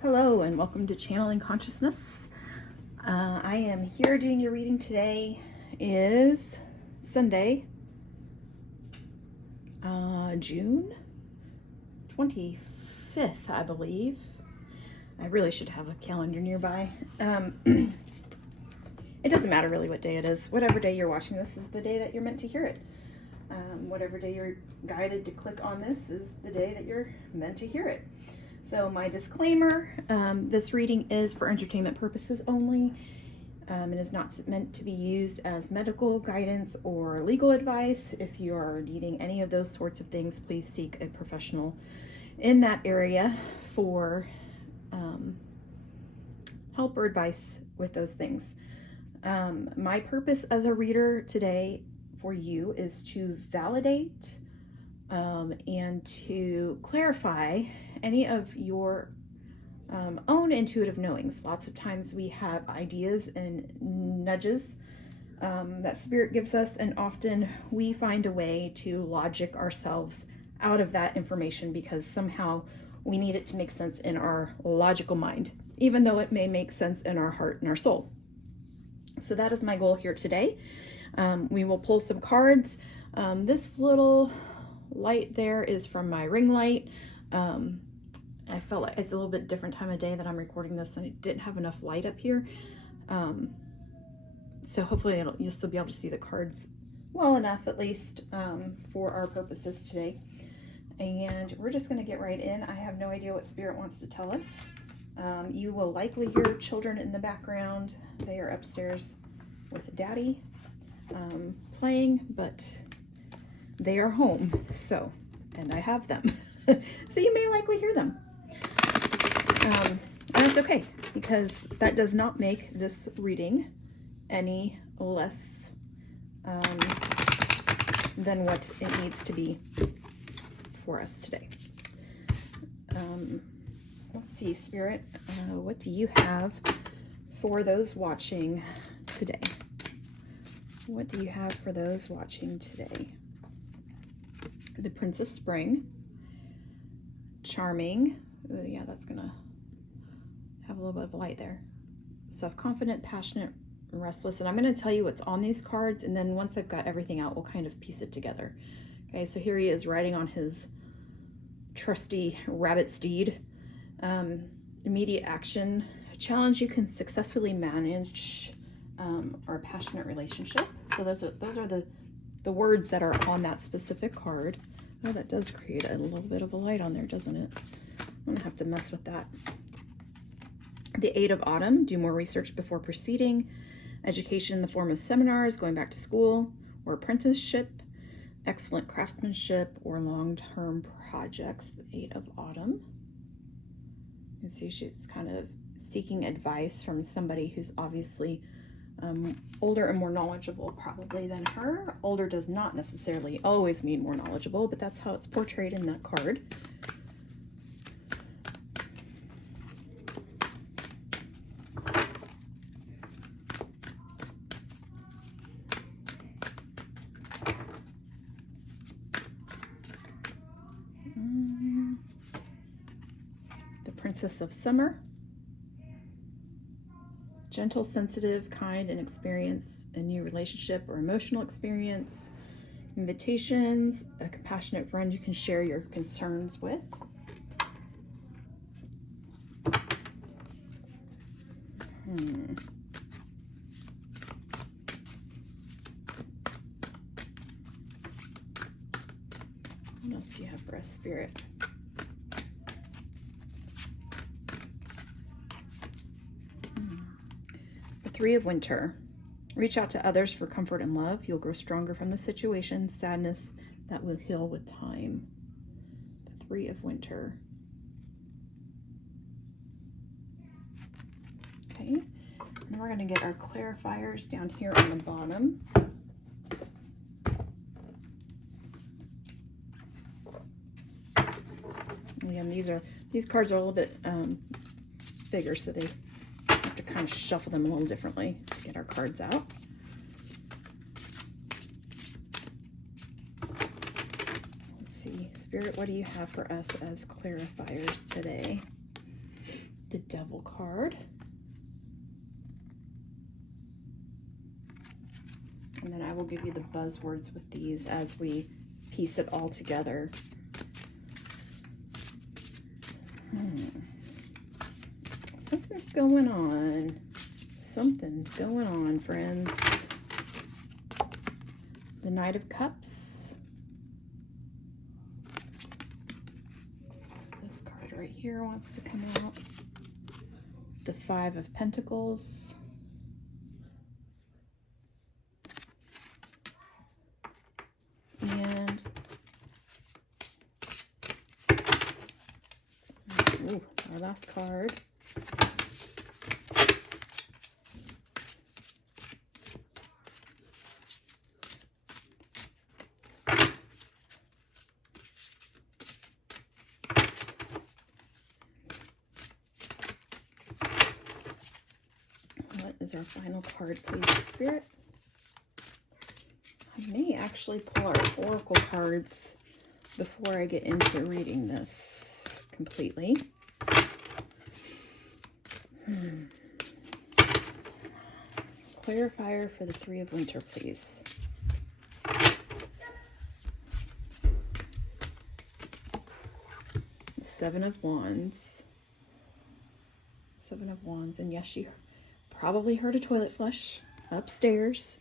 Hello and welcome to Channeling Consciousness. I am here doing your reading today. Is Sunday, June 25th, I believe. I really should have a calendar nearby. It doesn't matter really what day it is. Whatever day you're watching this is the day that you're meant to hear it. Whatever day you're guided to click on this is the day that you're meant to hear it. So my disclaimer, this reading is for entertainment purposes only. It is not meant to be used as medical guidance or legal advice. If you are needing any of those sorts of things, please seek a professional in that area for help or advice with those things. My purpose as a reader today for you is to validate and to clarify any of your own intuitive knowings. Lots of times we have ideas and nudges that Spirit gives us, and often we find a way to logic ourselves out of that information because somehow we need it to make sense in our logical mind, even though it may make sense in our heart and our soul. So that is my goal here today. We will pull some cards. This little light there is from my ring light. I felt like it's a little bit different time of day that I'm recording this, and I didn't have enough light up here. So hopefully you'll still be able to see the cards well enough, at least for our purposes today. And we're just going to get right in. I have no idea what Spirit wants to tell us. You will likely hear children in the background. They are upstairs with Daddy playing, but they are home, and I have them. So you may likely hear them. And it's okay, because that does not make this reading any less than what it needs to be for us today. Let's see, Spirit, what do you have for those watching today? What do you have for those watching today? The Prince of Spring. Charming. Ooh, yeah, that's gonna have a little bit of light there. Self-confident, passionate, restless. And I'm going to tell you what's on these cards, and then once I've got everything out, we'll kind of piece it together. Okay, so here he is riding on his trusty rabbit steed. Immediate action. A challenge you can successfully manage our passionate relationship. So those are the words that are on that specific card. Oh, that does create a little bit of a light on there, doesn't it? I'm gonna have to mess with that. The Eight of Autumn, do more research before proceeding. Education in the form of seminars, going back to school, or apprenticeship. Excellent craftsmanship or long-term projects. The Eight of Autumn. You can see she's kind of seeking advice from somebody who's obviously older and more knowledgeable probably than her. Older does not necessarily always mean more knowledgeable, but that's how it's portrayed in that card. The Princess of Summer. Gentle, sensitive, kind, and experience a new relationship or emotional experience. Invitations, a compassionate friend you can share your concerns with. What else do you have for us, Spirit? Three of Winter. Reach out to others for comfort and love. You'll grow stronger from the situation. Sadness that will heal with time. The Three of Winter. Okay. And then we're going to get our clarifiers down here on the bottom. Again, these cards are a little bit bigger, so they have to kind of shuffle them a little differently to get our cards out. Let's see, Spirit, what do you have for us as clarifiers today? the Devil card. And then I will give you the buzzwords with these as we piece it all together. Something's going on. Something's going on, friends. The Knight of Cups. This card right here wants to come out. The Five of Pentacles. And ooh, our last card. What is our final card, please, Spirit? I may actually pull our oracle cards before I get into reading this completely. Clarifier for the Three of Winter, please. Seven of Wands. Seven of Wands. And yes, you probably heard a toilet flush upstairs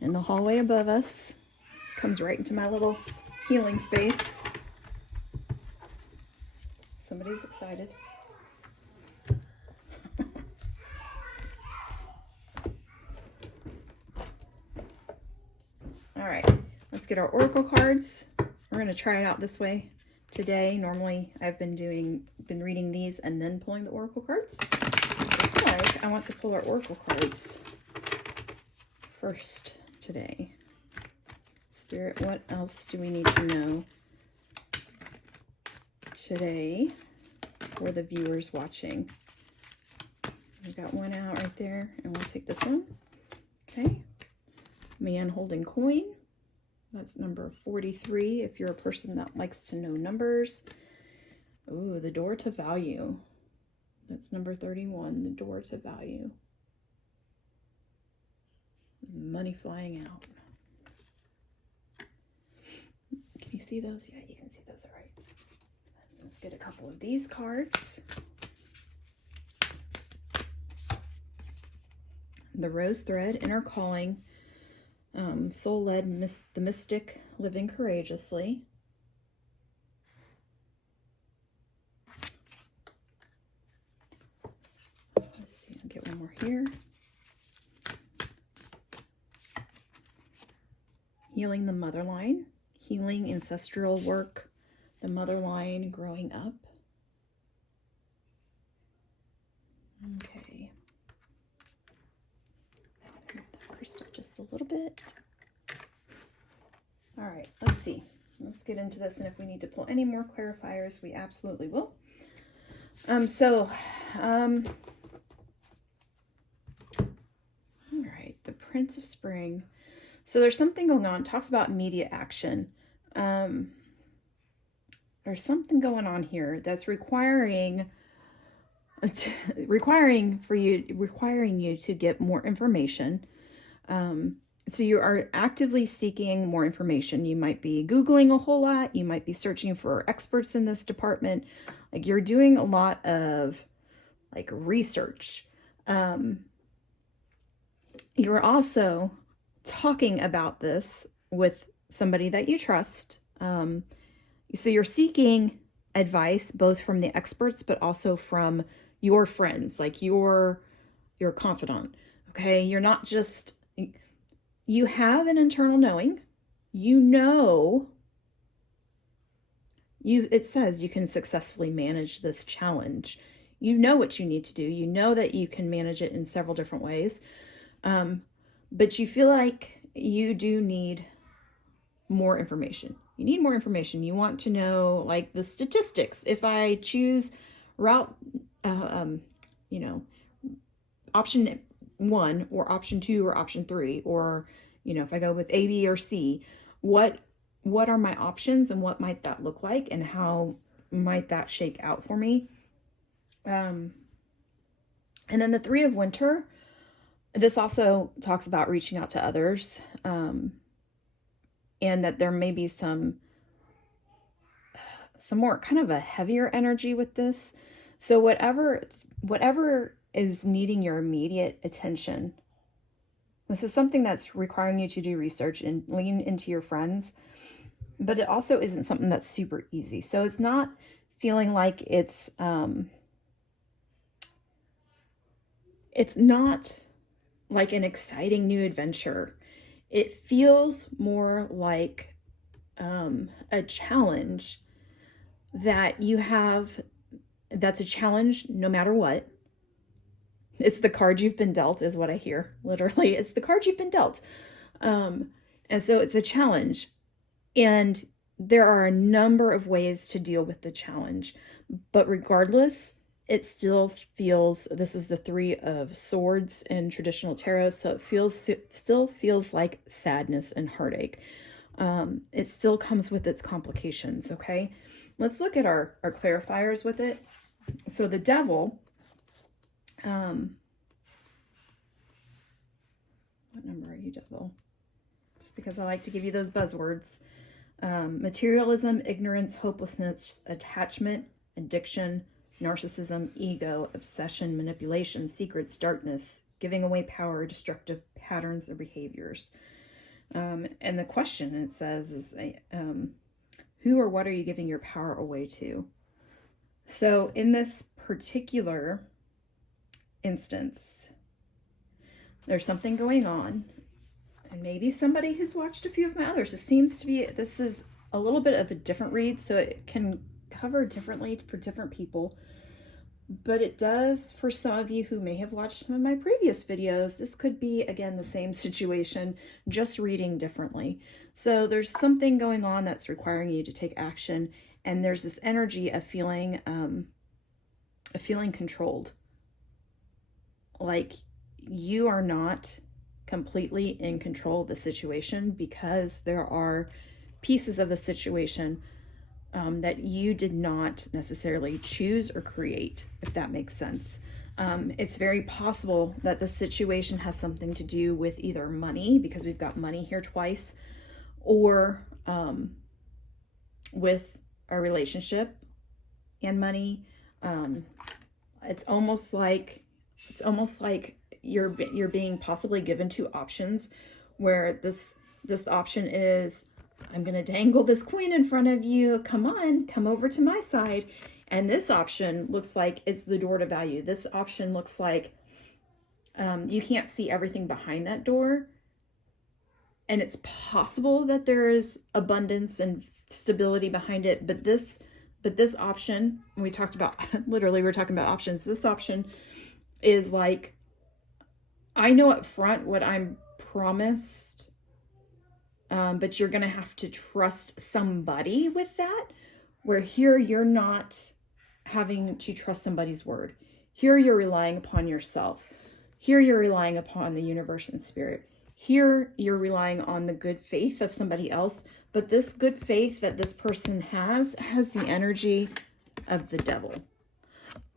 in the hallway above us. Comes right into my little healing space. Somebody's excited. All right, let's get our oracle cards. We're going to try it out this way today. Normally, I've been reading these and then pulling the oracle cards. But I want to pull our oracle cards first today. Spirit, what else do we need to know today for the viewers watching? We've got one out right there, and we'll take this one. Okay. Man holding coin. That's number 43 if you're a person that likes to know numbers. Ooh, the door to value. That's number 31, the door to value. Money flying out. Can you see those? Yeah, you can see those, all right. Let's get a couple of these cards. The Rose Thread, Inner Calling, Soul-Led, the Mystic, Living Courageously. Let's see, I'll get one more here. Healing the Mother Line, Healing Ancestral Work, the Mother Line, Growing Up. Okay. Move that crystal just a little bit. All right, let's see. Let's get into this, and if we need to pull any more clarifiers, we absolutely will. All right, the Prince of Spring. So there's something going on. It talks about immediate action. There's something going on here that's requiring you to get more information. So you are actively seeking more information. You might be Googling a whole lot. You might be searching for experts in this department. Like, you're doing a lot of like research. You're also talking about this with somebody that you trust. So you're seeking advice both from the experts, but also from your friends, like your confidant. Okay, you're not just, you have an internal knowing. You know, it says you can successfully manage this challenge. You know what you need to do. You know that you can manage it in several different ways. But you feel like you do need more information. You need more information. You want to know, like, the statistics. If I choose route, option 1 or option 2 or option 3, or, if I go with A, B, or C, what are my options, and what might that look like, and how might that shake out for me? And then the Three of Winter, this also talks about reaching out to others, and that there may be some more kind of a heavier energy with this. So whatever is needing your immediate attention, this is something that's requiring you to do research and lean into your friends, but it also isn't something that's super easy. So it's not feeling like it's not like an exciting new adventure. It feels more like a challenge that you have, that's a challenge no matter what. It's the card you've been dealt, is what I hear. Literally, it's the card you've been dealt. And so it's a challenge. And there are a number of ways to deal with the challenge. But regardless, it still feels, this is the Three of Swords in traditional tarot, so it still feels like sadness and heartache. It still comes with its complications, okay? Let's look at our clarifiers with it. So the Devil, what number are you, Devil? Just because I like to give you those buzzwords. Materialism, ignorance, hopelessness, attachment, addiction, narcissism, ego, obsession, manipulation, secrets, darkness, giving away power, destructive patterns or behaviors. And the question, it says, is who or what are you giving your power away to? So in this particular instance, there's something going on, and maybe somebody who's watched a few of my others. This is a little bit of a different read, so it can cover differently for different people. But it does for some of you who may have watched some of my previous videos. This could be, again, the same situation, just reading differently. So there's something going on that's requiring you to take action, and there's this energy of feeling controlled. Like you are not completely in control of the situation, because there are pieces of the situation that you did not necessarily choose or create, if that makes sense. It's very possible that the situation has something to do with either money, because we've got money here twice, or with a relationship and money. It's almost like you're being possibly given two options, where this option is, I'm going to dangle this queen in front of you. Come on, come over to my side. And this option looks like it's the door to value. This option looks like you can't see everything behind that door. And it's possible that there is abundance and stability behind it. But this option, we talked about, literally we're talking about options. This option is like, I know up front what I'm promised, but you're going to have to trust somebody with that, where here you're not having to trust somebody's word. Here you're relying upon yourself. Here you're relying upon the universe and spirit. Here you're relying on the good faith of somebody else, but this good faith that this person has the energy of the devil.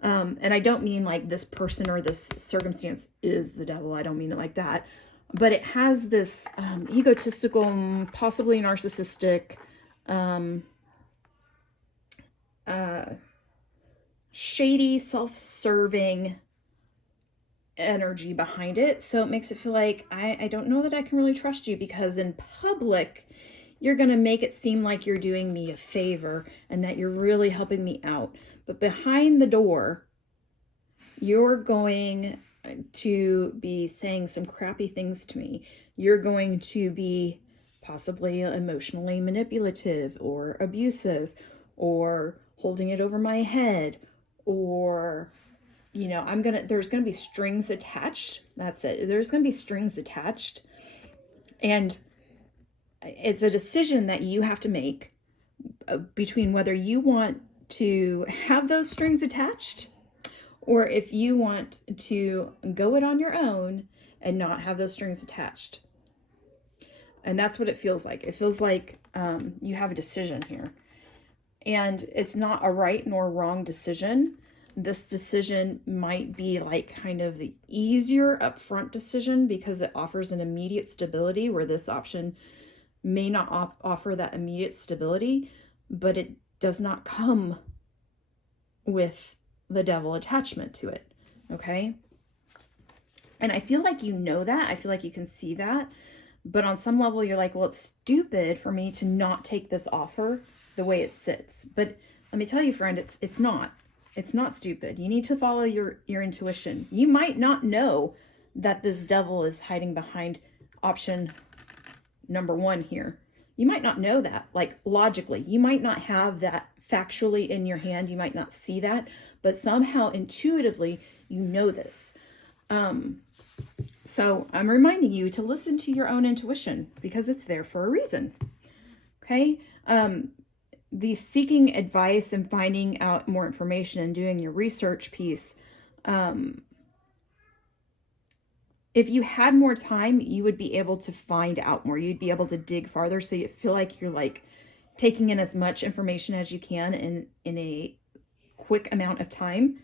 And I don't mean like this person or this circumstance is the devil. I don't mean it like that. But it has this egotistical, possibly narcissistic, shady, self-serving energy behind it. So it makes it feel like, I don't know that I can really trust you, because in public, you're going to make it seem like you're doing me a favor and that you're really helping me out. But behind the door, you're going to be saying some crappy things to me. You're going to be possibly emotionally manipulative or abusive, or holding it over my head, or, you know, there's going to be strings attached. That's it. There's going to be strings attached. And it's a decision that you have to make between whether you want to have those strings attached, or if you want to go it on your own and not have those strings attached. And that's what it feels like. It feels like you have a decision here. And it's not a right nor wrong decision. this decision might be like kind of the easier upfront decision because it offers an immediate stability, where this option may not offer that immediate stability, but it does not come with the devil attachment to it. Okay. And I feel like you know that. I feel like you can see that. But on some level, you're like, well, it's stupid for me to not take this offer the way it sits. But let me tell you, friend, it's not. It's not stupid. You need to follow your intuition. You might not know that this devil is hiding behind option number 1 here. You might not know that, like logically. You might not have that factually in your hand. You might not see that, but somehow intuitively, you know this. So I'm reminding you to listen to your own intuition because it's there for a reason. Okay. The seeking advice and finding out more information and doing your research piece. If you had more time, you would be able to find out more. You'd be able to dig farther. So you feel like you're like taking in as much information as you can in a quick amount of time.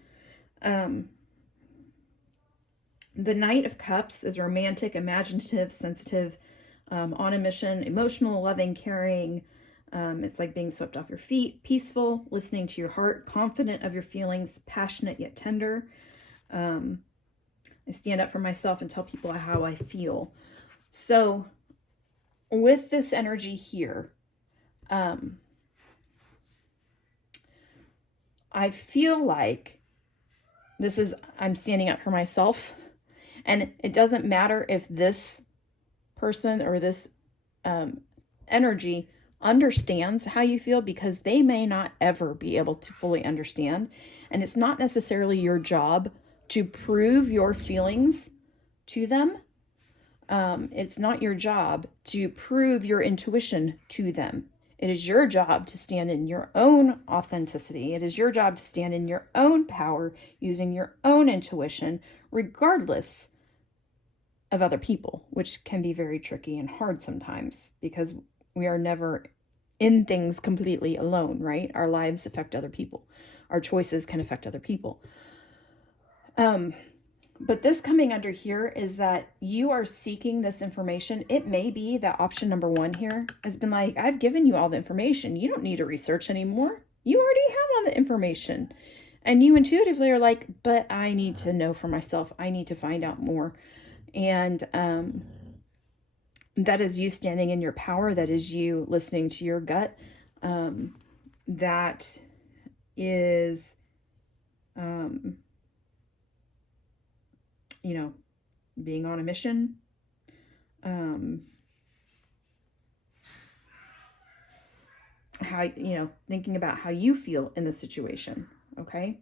The Knight of Cups is romantic, imaginative, sensitive, on a mission, emotional, loving, caring. It's like being swept off your feet, peaceful, listening to your heart, confident of your feelings, passionate yet tender. I stand up for myself and tell people how I feel. So with this energy here, I feel like I'm standing up for myself. And it doesn't matter if this person or this energy understands how you feel, because they may not ever be able to fully understand. And it's not necessarily your job to prove your feelings to them. It's not your job to prove your intuition to them. It is your job to stand in your own authenticity. It is your job to stand in your own power, using your own intuition, regardless of other people, which can be very tricky and hard sometimes because we are never in things completely alone, right? Our lives affect other people. Our choices can affect other people. But this coming under here is that you are seeking this information. It may be that option number 1 here has been like, I've given you all the information. You don't need to research anymore. You already have all the information. And you intuitively are like, but I need to know for myself. I need to find out more. And that is you standing in your power. That is you listening to your gut. That is, being on a mission. How, thinking about how you feel in the situation. Okay.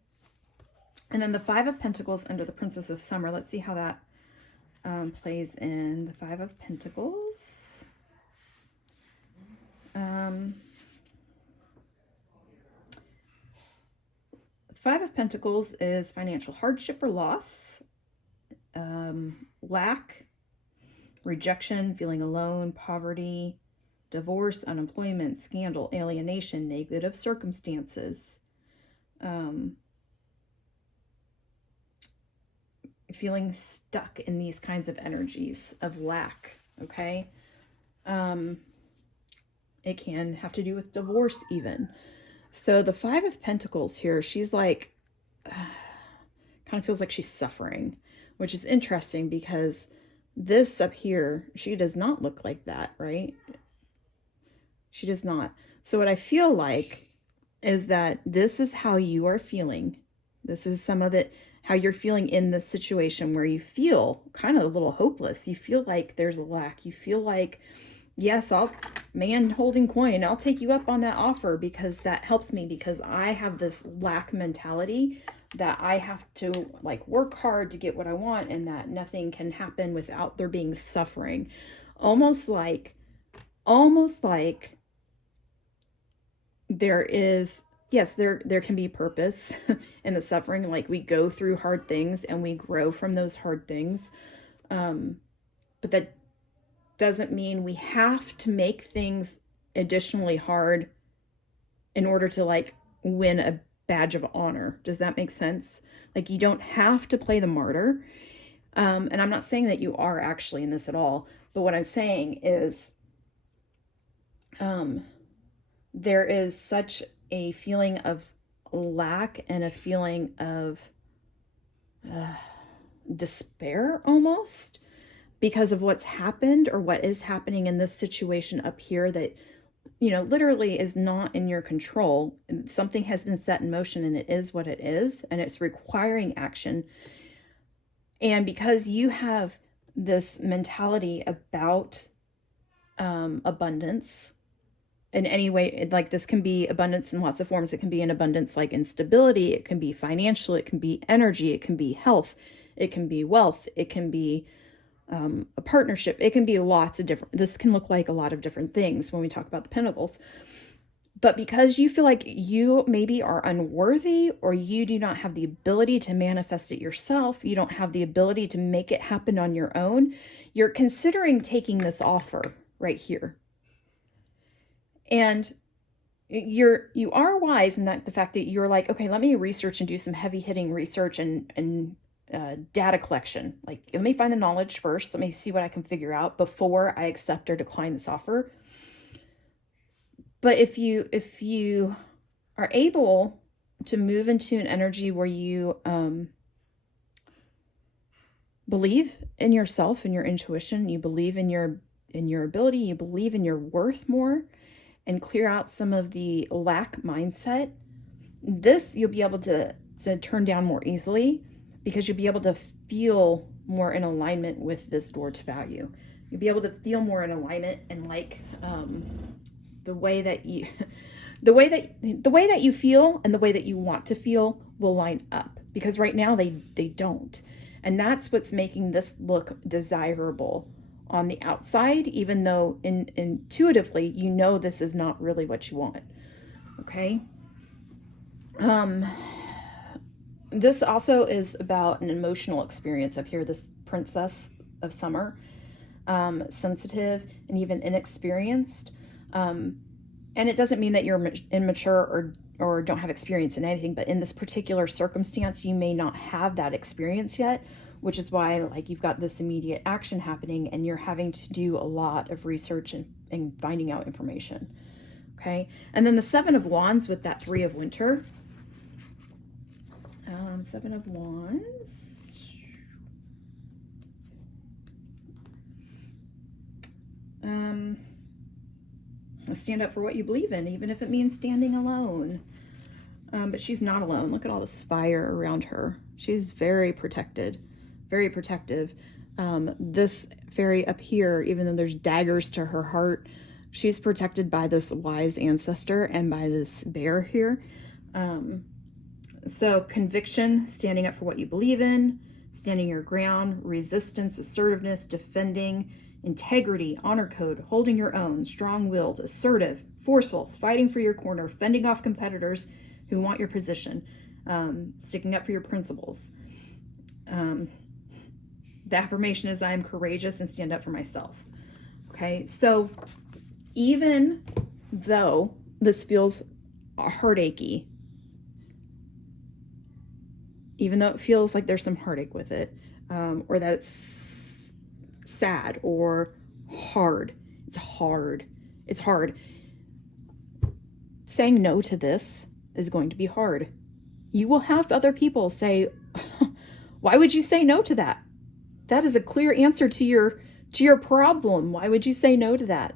And then the 5 of Pentacles under the Princess of Summer. Let's see how that plays in. The 5 of Pentacles. The 5 of Pentacles is financial hardship or loss, lack, rejection, feeling alone, poverty, divorce, unemployment, scandal, alienation, negative circumstances, feeling stuck in these kinds of energies of lack. Okay. It can have to do with divorce even. So the 5 of Pentacles here, she's like, kind of feels like she's suffering, which is interesting because this up here, she does not look like that, right? She does not. So what I feel like is that this is how you are feeling. This is some of it, how you're feeling in this situation where you feel kind of a little hopeless. You feel like there's a lack. You feel like, yes, man holding coin, I'll take you up on that offer because that helps me, because I have this lack mentality that I have to like work hard to get what I want, and that nothing can happen without there being suffering. Almost like there is, yes, there can be purpose in the suffering. Like we go through hard things and we grow from those hard things. But that doesn't mean we have to make things additionally hard in order to like win badge of honor. Does that make sense? Like, you don't have to play the martyr. And I'm not saying that you are actually in this at all, but what I'm saying is there is such a feeling of lack and a feeling of despair almost because of what's happened or what is happening in this situation up here that, you know, literally is not in your control. Something has been set in motion and it is what it is, and it's requiring action. And because you have this mentality about abundance in any way, like this can be abundance in lots of forms. It can be an abundance like instability. It can be financial. It can be energy. It can be health. It can be wealth. It can be a partnership. It can be lots of different, this can look like a lot of different things when we talk about the pentacles. But because you feel like you maybe are unworthy, or you do not have the ability to manifest it yourself, you don't have the ability to make it happen on your own, you're considering taking this offer right here. And you are wise in that the fact that you're like, okay, let me research and do some heavy hitting research and data collection. Like, let me find the knowledge first. Let me see what I can figure out before I accept or decline this offer. But if you are able to move into an energy where you believe in yourself and your intuition, you believe in your ability, you believe in your worth more, and clear out some of the lack mindset, this you'll be able to turn down more easily, because you'll be able to feel more in alignment with this door to value. You'll be able to feel more in alignment and like the way that you feel and the way that you want to feel will line up, because right now they don't. And that's what's making this look desirable on the outside, even though intuitively you know this is not really what you want. Okay. This also is about an emotional experience up here. This Princess of Summer, sensitive and even inexperienced. And it doesn't mean that you're immature or don't have experience in anything, but in this particular circumstance, you may not have that experience yet, which is why like you've got this immediate action happening and you're having to do a lot of research and finding out information. Okay. And then the Seven of Wands with that Three of Winter. Seven of Wands. Stand up for what you believe in, even if it means standing alone. But she's not alone. Look at all this fire around her. She's very protected, very protective. This fairy up here, even though there's daggers to her heart, she's protected by this wise ancestor and by this bear here. So conviction, standing up for what you believe in, standing your ground, resistance, assertiveness, defending, integrity, honor code, holding your own, strong-willed, assertive, forceful, fighting for your corner, fending off competitors who want your position, sticking up for your principles. The affirmation is I am courageous and stand up for myself. Okay, so even though this feels heartachy, even though it feels like there's some heartache with it, or that it's sad or hard, it's hard. Saying no to this is going to be hard. You will have other people say, why would you say no to that? That is a clear answer to your problem. Why would you say no to that?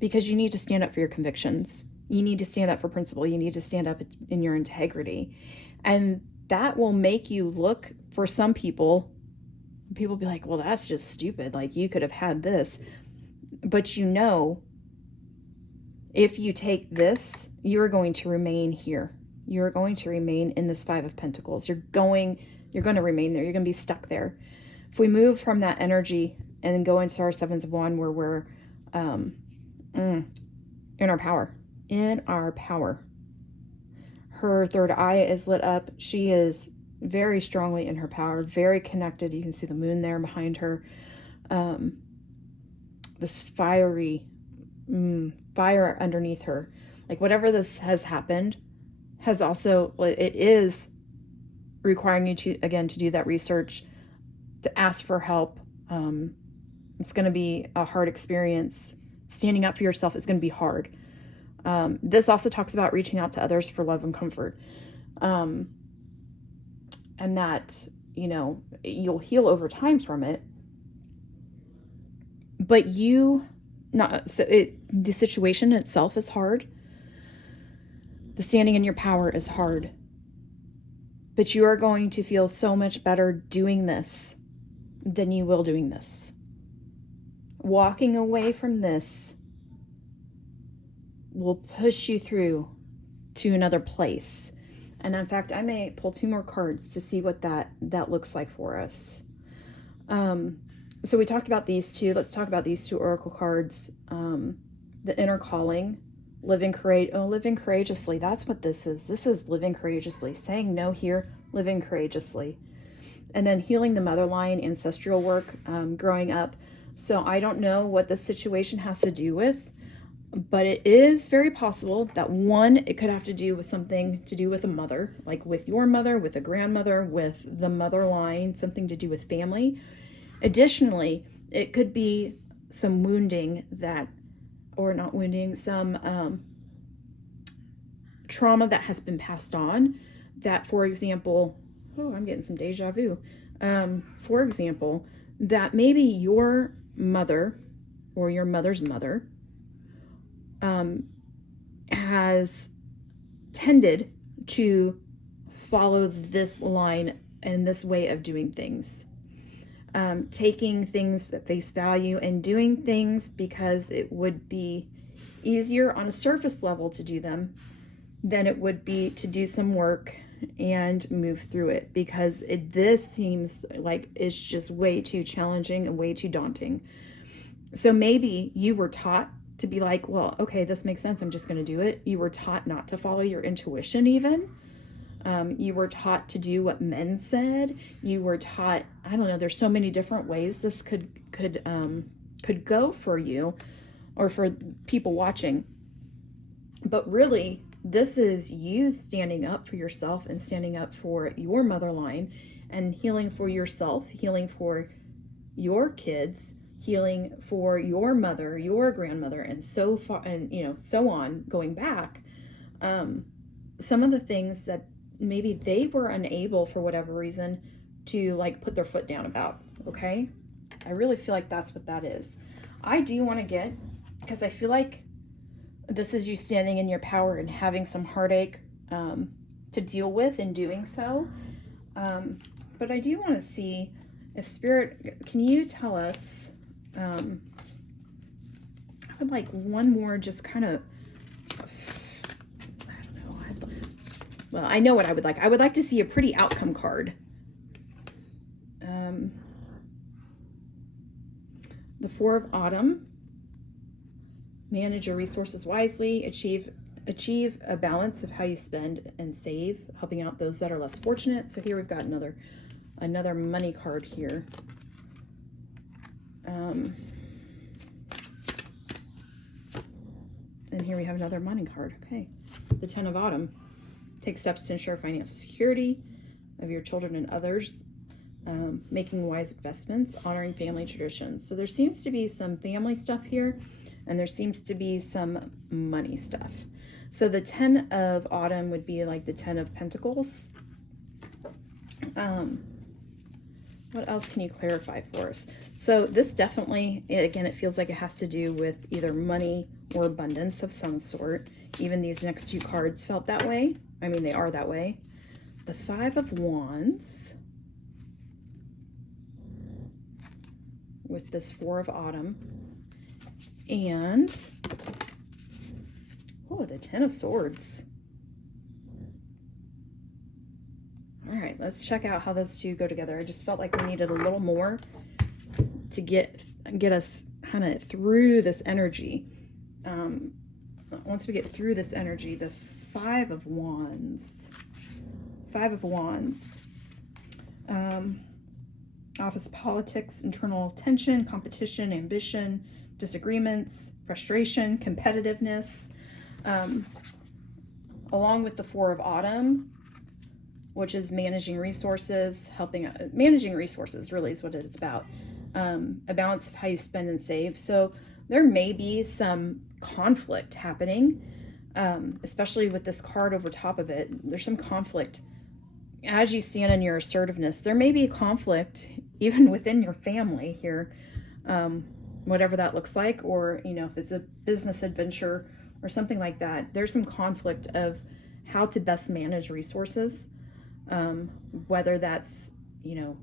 Because you need to stand up for your convictions. You need to stand up for principle. You need to stand up in your integrity. And that will make you look, for some people be like, well, that's just stupid. Like, you could have had this. But you know, if you take this, you're going to remain here. You're going to remain in this Five of Pentacles. You're going to remain there. You're going to be stuck there. If we move from that energy and then go into our Sevens of Wands, where we're in our power. Her third eye is lit up. She is very strongly in her power, very connected. You can see the moon there behind her. This fire underneath her. Like, whatever this has happened has also, it is requiring you to, again, to do that research, to ask for help. It's going to be a hard experience. Standing up for yourself is going to be hard. This also talks about reaching out to others for love and comfort. And that, you know, you'll heal over time from it. But the situation itself is hard. The standing in your power is hard. But you are going to feel so much better doing this than you will doing this. Walking away from this will push you through to another place. And in fact, I may pull 2 more cards to see what that looks like for us. So we talked about these 2. Let's talk about these 2 oracle cards. The inner calling, living courageously. That's what this is. This is living courageously. Saying no here, living courageously. And then healing the mother line, ancestral work, growing up. So I don't know what this situation has to do with, but it is very possible that it could have to do with something to do with a mother, like with your mother, with a grandmother, with the mother line, something to do with family. Additionally, it could be some wounding some trauma that has been passed on. That, for example, I'm getting some deja vu. For example, that maybe your mother or your mother's mother has tended to follow this line and this way of doing things. Taking things at face value and doing things because it would be easier on a surface level to do them than it would be to do some work and move through it, because this seems like it's just way too challenging and way too daunting. So maybe you were taught to be like, well, okay, this makes sense, I'm just going to do it. You were taught not to follow your intuition even. You were taught to do what men said. You were taught, I don't know, there's so many different ways this could go for you or for people watching. But really, this is you standing up for yourself and standing up for your mother line and healing for yourself, healing for your kids, healing for your mother, your grandmother, and so far, and so on, going back. Some of the things that maybe they were unable for whatever reason to put their foot down about. Okay, I really feel like that's what that is. I do want to get, because I feel like this is you standing in your power and having some heartache to deal with in doing so. But I do want to see if Spirit, can you tell us, I would like one more just kind of, well, I know what I would like. I would like to see a pretty outcome card. The 4 of Autumn. Manage your resources wisely. Achieve a balance of how you spend and save, helping out those that are less fortunate. So here we've got another money card here. And here we have another money card. Okay. The 10 of Autumn. Take steps to ensure financial security of your children and others, making wise investments, honoring family traditions. So there seems to be some family stuff here, and there seems to be some money stuff. So the 10 of Autumn would be like the 10 of Pentacles. What else can you clarify for us? So this definitely, again, it feels like it has to do with either money or abundance of some sort. Even these next 2 cards felt that way. I mean, they are that way. The 5 of Wands with this 4 of Autumn. And, the 10 of Swords. All right, let's check out how those 2 go together. I just felt like we needed a little more to get us kind of through this energy. Once we get through this energy, the 5 of Wands. 5 of Wands. Office politics, internal tension, competition, ambition, disagreements, frustration, competitiveness. along with the Four of Autumn, which is managing resources, managing resources really is what it is about. A balance of how you spend and save. So there may be some conflict happening, especially with this card over top of it. There's some conflict as you stand in your assertiveness. There may be a conflict even within your family here, whatever that looks like, or, you know, if it's a business adventure or something like that. There's some conflict of how to best manage resources, whether that's, you know,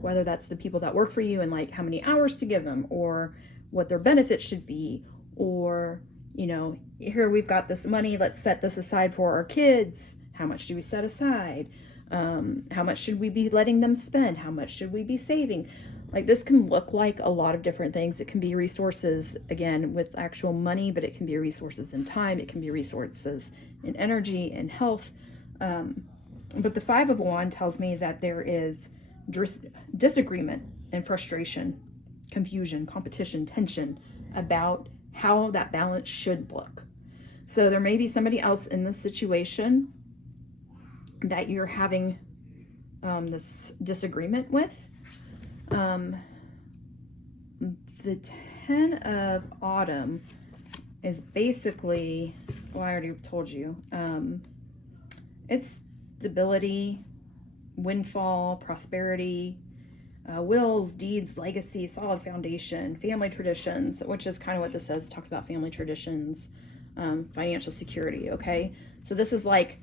whether that's the people that work for you and like how many hours to give them, or what their benefits should be, or, you know, here we've got this money, let's set this aside for our kids. How much do we set aside? How much should we be letting them spend? How much should we be saving? Like, this can look like a lot of different things. It can be resources, again, with actual money, but it can be resources in time. It can be resources in energy and health. But the Five of Wands tells me that there is disagreement and frustration, confusion, competition, tension about how that balance should look. So there may be somebody else in this situation that you're having this disagreement with. The Ten of Autumn is basically, well, I already told you, it's stability, windfall, prosperity, wills, deeds, legacy, solid foundation, family traditions, which is kind of what this says. It talks about family traditions, financial security. Okay, so this is like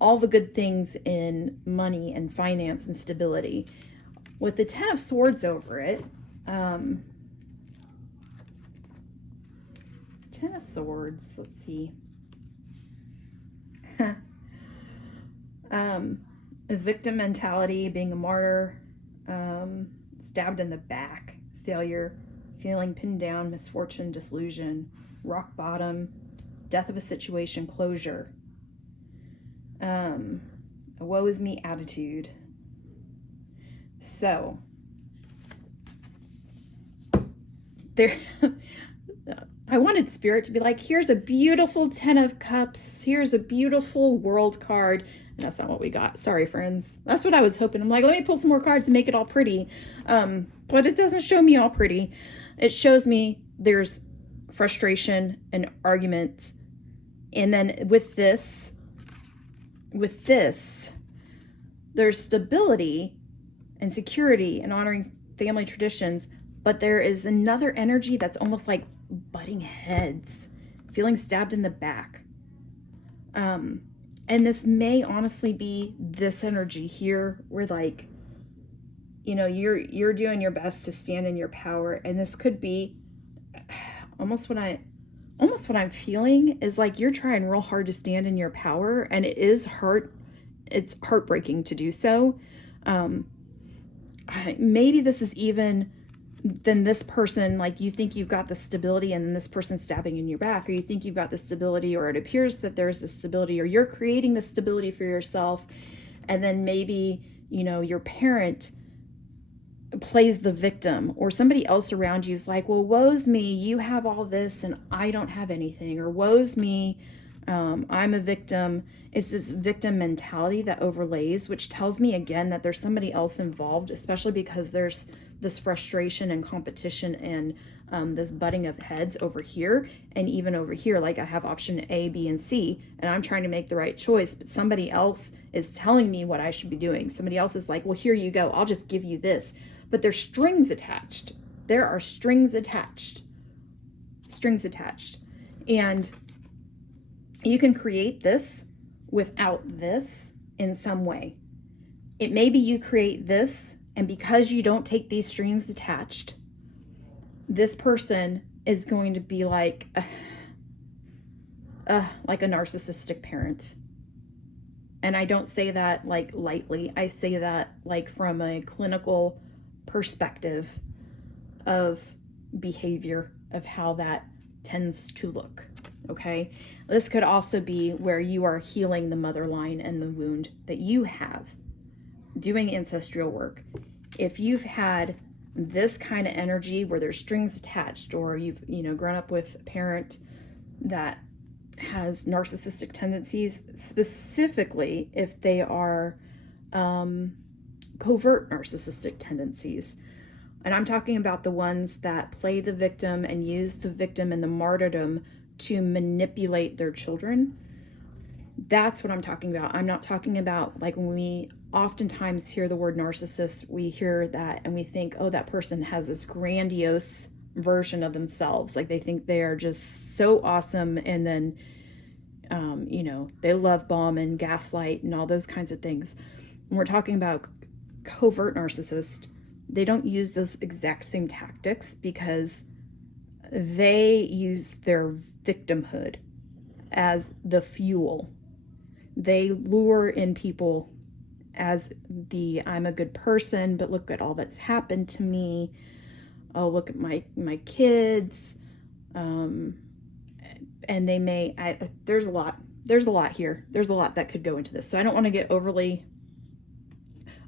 all the good things in money and finance and stability. With the Ten of Swords over it, Ten of Swords, let's see. A victim mentality, being a martyr, stabbed in the back, failure, feeling pinned down, misfortune, disillusion, rock bottom, death of a situation, closure, a woe is me attitude. So there I wanted Spirit to be like, here's a beautiful Ten of Cups, here's a beautiful World card. And that's not what we got. Sorry, friends. That's what I was hoping. I'm like, let me pull some more cards and make it all pretty. But it doesn't show me all pretty. It shows me there's frustration and argument. And then with this, there's stability and security and honoring family traditions. But there is another energy that's almost like butting heads, feeling stabbed in the back. And this may honestly be this energy here where, like, you know, you're doing your best to stand in your power. And this could be almost what I'm feeling is like you're trying real hard to stand in your power, and it is it's heartbreaking to do so. Maybe this is even then this person, like, you think you've got the stability and then this person's stabbing in your back, or you think you've got the stability, or it appears that there's the stability, or you're creating the stability for yourself. And then maybe, you know, your parent plays the victim, or somebody else around you is like, well, woe's me, you have all this and I don't have anything, or woe's me, I'm a victim. It's this victim mentality that overlays, which tells me again that there's somebody else involved, especially because there's this frustration and competition and this butting of heads over here, and even over here. Like, I have option A, B, and C, and I'm trying to make the right choice, but somebody else is telling me what I should be doing. Somebody else is like, well, here you go, I'll just give you this. But there's strings attached. There are strings attached. And you can create this without this in some way. It may be you create this, and because you don't take these strings attached, this person is going to be like a narcissistic parent. And I don't say that like lightly. I say that like from a clinical perspective of behavior, of how that tends to look. Okay, this could also be where you are healing the mother line and the wound that you have, doing ancestral work. If you've had this kind of energy where there's strings attached, or you've, you know, grown up with a parent that has narcissistic tendencies, specifically if they are covert narcissistic tendencies. And I'm talking about the ones that play the victim and use the victim and the martyrdom to manipulate their children. That's what I'm talking about. I'm not talking about like when we oftentimes hear the word narcissist, we hear that and we think, oh, that person has this grandiose version of themselves. Like they think they are just so awesome. And then, you know, they love bomb and gaslight and all those kinds of things. When we're talking about covert narcissist, they don't use those exact same tactics because they use their victimhood as the fuel. They lure in people as the I'm a good person, but look at all that's happened to me. Oh, look at my kids. And they may, there's a lot here. There's a lot that could go into this. So I don't want to get overly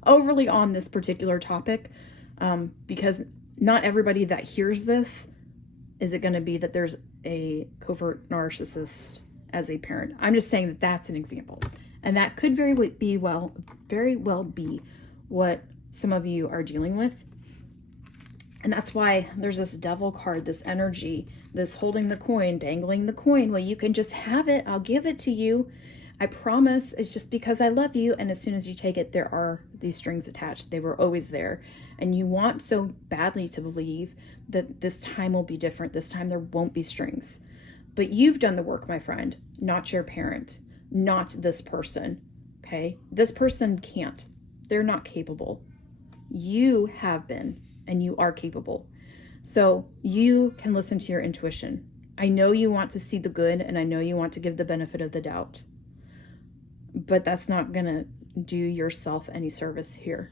on this particular topic, because not everybody that hears this, is it going to be that there's a covert narcissist as a parent. I'm just saying that that's an example. And that could very well be what some of you are dealing with. And that's why there's this devil card, this energy, this holding the coin, dangling the coin. Well, you can just have it. I'll give it to you. I promise it's just because I love you. And as soon as you take it, there are these strings attached. They were always there. And you want so badly to believe that this time will be different. This time there won't be strings. But you've done the work, my friend, not your parent, not this person, okay? This person can't. They're not capable. You have been, and you are capable. So you can listen to your intuition. I know you want to see the good, and I know you want to give the benefit of the doubt. But that's not going to do yourself any service here.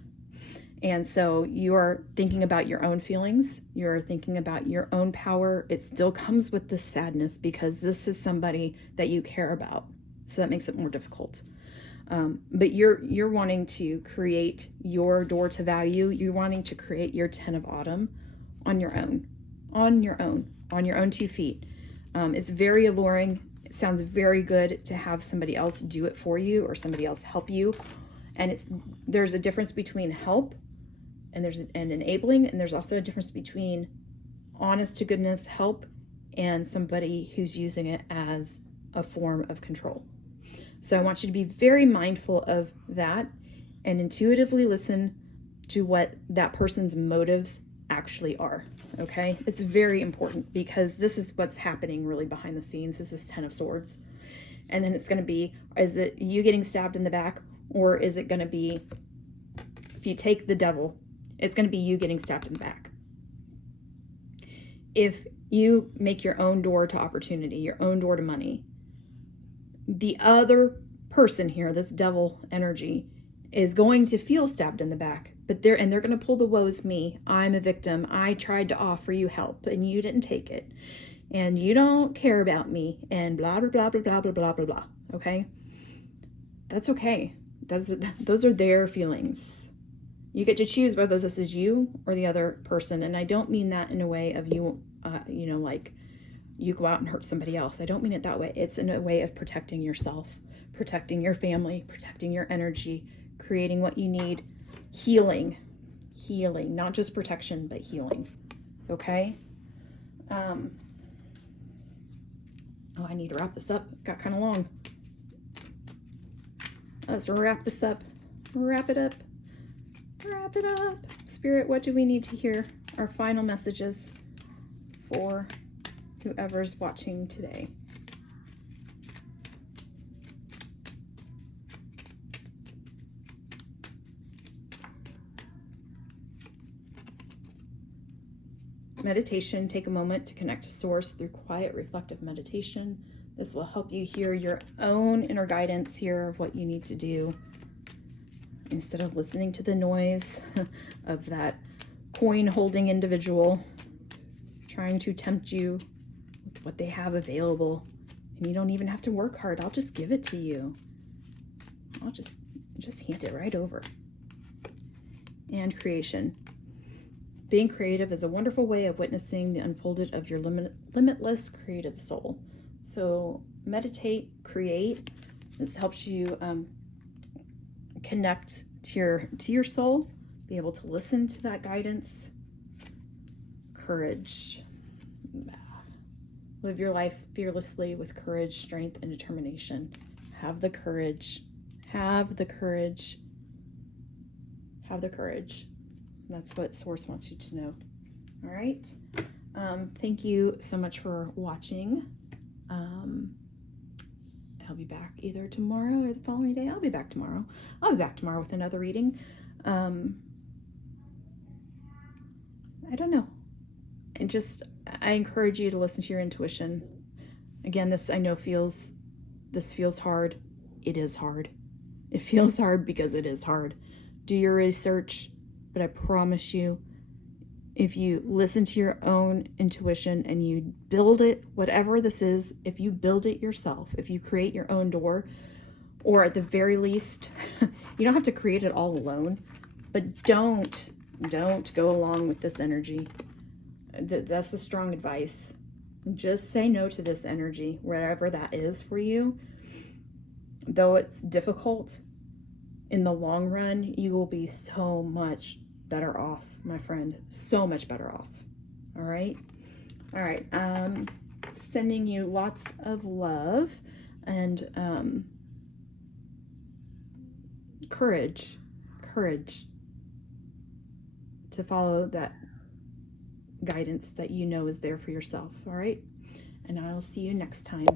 And so you are thinking about your own feelings. You're thinking about your own power. It still comes with the sadness because this is somebody that you care about. So that makes it more difficult. But you're wanting to create your door to value. You're wanting to create your 10 of autumn on your own 2 feet. It's very alluring. It sounds very good to have somebody else do it for you or somebody else help you. And there's a difference between help and there's an enabling, and there's also a difference between honest to goodness help and somebody who's using it as a form of control. So I want you to be very mindful of that and intuitively listen to what that person's motives actually are. Okay, it's very important because this is what's happening really behind the scenes. This is 10 of Swords. And then it's going to be, is it you getting stabbed in the back, or is it going to be, if you take the devil, it's going to be you getting stabbed in the back. If you make your own door to opportunity, your own door to money, the other person here, this devil energy, is going to feel stabbed in the back. But they're going to pull the woe is me. I'm a victim. I tried to offer you help and you didn't take it. And you don't care about me and blah, blah, blah, blah, blah, blah, blah, blah, blah. Okay? That's okay. Those are their feelings. You get to choose whether this is you or the other person. And I don't mean that in a way of you, like you go out and hurt somebody else. I don't mean it that way. It's in a way of protecting yourself, protecting your family, protecting your energy, creating what you need, healing, not just protection, but healing. Okay? Oh, I need to wrap this up. It got kind of long. Let's wrap this up. Wrap it up. Wrap it up. Spirit, what do we need to hear? Our final messages for whoever's watching today. Meditation. Take a moment to connect to Source through quiet, reflective meditation. This will help you hear your own inner guidance here of what you need to do instead of listening to the noise of that coin-holding individual trying to tempt you with what they have available. And you don't even have to work hard. I'll just give it to you. I'll just hand it right over. And creation. Being creative is a wonderful way of witnessing the unfolded of your limitless creative soul. So meditate, create. This helps you connect to your soul, be able to listen to that guidance. Courage. Live your life fearlessly with courage, strength, and determination. Have the courage. Have the courage. Have the courage. That's what Source wants you to know. All right. Thank you so much for watching. I'll be back either tomorrow or the following day. I'll be back tomorrow. I'll be back tomorrow with another reading. I don't know. And I encourage you to listen to your intuition. Again, this I know feels hard. It is hard. It feels hard because it is hard. Do your research, but I promise you, if you listen to your own intuition and you build it, whatever this is, if you build it yourself, if you create your own door, or at the very least, you don't have to create it all alone, but don't go along with this energy. That's a strong advice. Just say no to this energy, wherever that is for you. Though it's difficult, in the long run, you will be so much better off, my friend. So much better off. All right? All right. Sending you lots of love and courage to follow that guidance that you know is there for yourself. All right? And I'll see you next time.